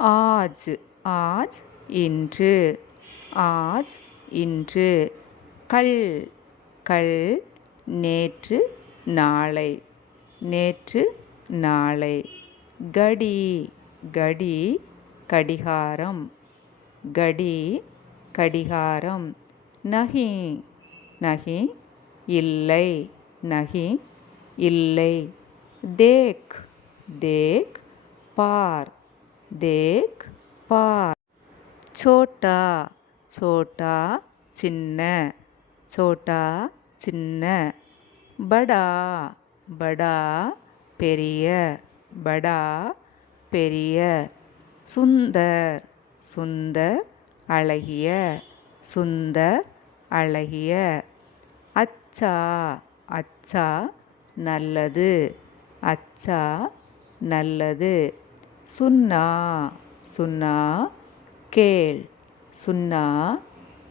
ஆஜ் ஆஜ் இன்று ஆஜ் இன்று. கல் கல் நேற்று நாளை நேற்று நாளை. கடி கடி கடிகாரம் கடி கடிகாரம். நகி நகி இல்லை நகி இல்லை. தேக் தேக் பார். தேக் பார். சோட்டா சோட்டா சின்ன. சோட்டா சின்ன. படா படா பெரிய. படா பெரிய. சுந்தர் சுந்தர் அழகிய. சுந்தர் அழகிய. அச்சா அச்சா நல்லது. அச்சா நல்லது. சுன்னா சுன்னா கேள் சுன்னா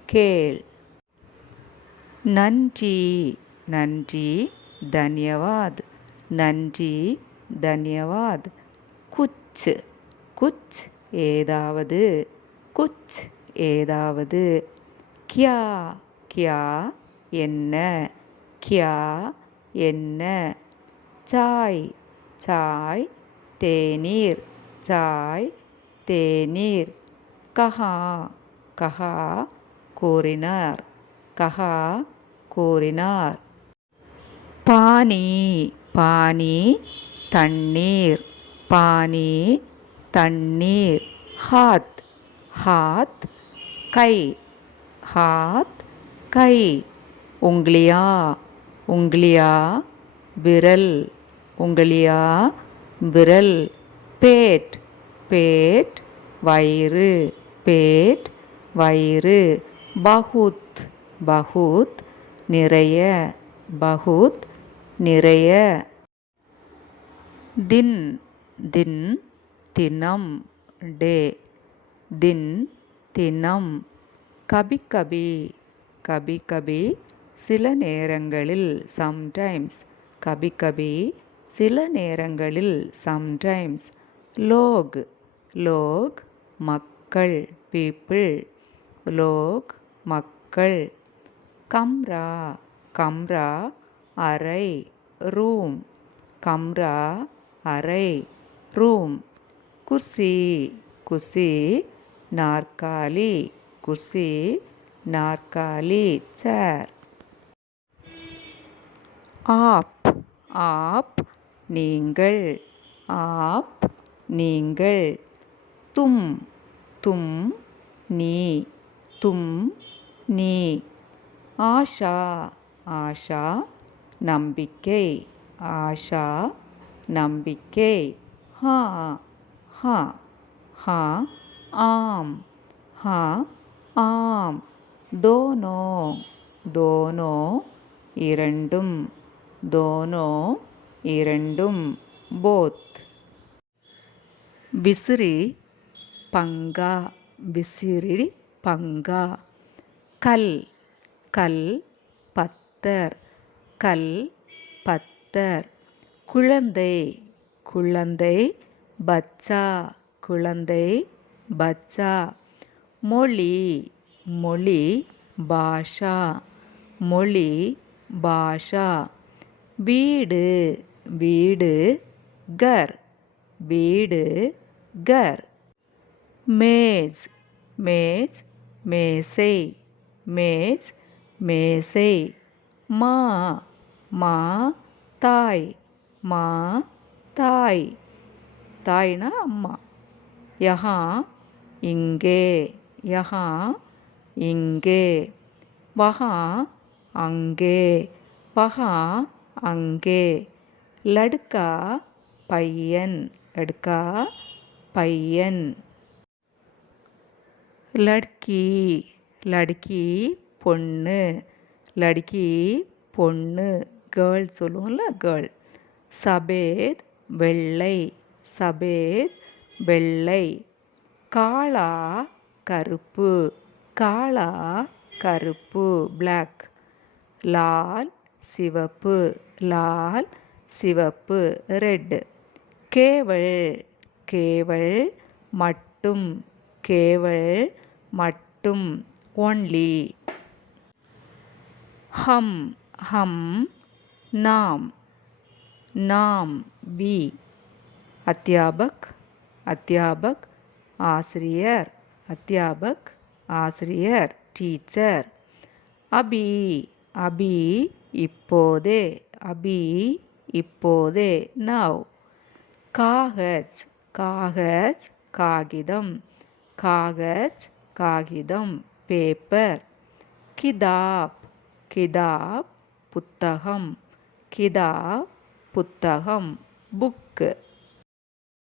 கேள். நன்றி நன்றி தன்யவாத் நன்றி தன்யவாத். குச் குச் ஏதாவது குச் ஏதாவது. கியா கியா என்ன கியா என்ன. சாய் சாய் தேநீர். சாய் தேநீர். கஹா கஹா கூறினார். கஹா கூறினார். பானி பானி தண்ணீர். பானி தண்ணீர். ஹாத் ஹாத் கை. ஹாத் கை. உங்களியா உங்களியா விரல். உங்களியா விரல். பேட் பேட் வயிறு பேட் வயிறு. பகுத் பகுத் நிறைய பகுத் நிறைய. தின் தின் தினம் டே. தின் தினம். கபி கபி கபி கபி சில நேரங்களில் சம்டைம்ஸ் கபி கபி சில நேரங்களில் சம்டைம்ஸ் லோக் லோக் மக்கள் பீப்புள் லோக் மக்கள். கம்ரா கம்ரா அறை ரூம். கம்ரா அறை ரூம். குசி குசி நாற்காலி. குசி நாற்காலி சேர். ஆப் ஆப் நீங்கள். ஆப் நீங்கள். தும் தும் நீ. தும் நீ. ஆஷா ஆஷா நம்பிக்கை. ஆஷா நம்பிக்கை. ஹா ஹா ஹா ஆம். ஹா ஆம். தோனோ தோனோ இரண்டும். தோனோ இரண்டும். போத். விசிறி பங்கா விசிறி பங்கா. கல் கல் பத்தர் கல் பத்தர். குழந்தை குழந்தை பச்சா குழந்தை பச்சா. மொழி மொழி பாஷா. மொழி பாஷா. வீடு வீடு கர். வீடு கர். மேஜ் மேஜ் மேசை. மேஜ் மேசை. மா மா தாய். மா தாய். தாய்னா அம்மா. யஹா இங்கே. யஹா இங்கே. வஹா அங்கே. வஹா அங்கே. லடுக்கா பையன். எடுக்கா பையன். லட்கி லடுக்கி பொண்ணு. லடுக்கி பொண்ணு. கேர்ள் சொல்லுவோம்ல கேர்ள் சபேத் வெள்ளை. சபேத் வெள்ளை. காளா கருப்பு. காளா கருப்பு பிளாக் லால் சிவப்பு. லால் சிவப்பு. ரெட்டு. கேவல் கேவல் மட்டும் கேவல் மட்டும் ஒன்லி ஹம் ஹம் நாம் நாம் பி. அத்தியாபக் அத்தியாபக் ஆசிரியர் அத்தியாபக் ஆசிரியர் டீச்சர். அபி அபி இப்போதே அபி இப்போதே நவ். காகஜ் காகஜ் காகிதம் காகஜ் காகிதம் பேப்பர். கிதாப் கிதாப் புத்தகம் கிதாப் புத்தகம் புக்கு.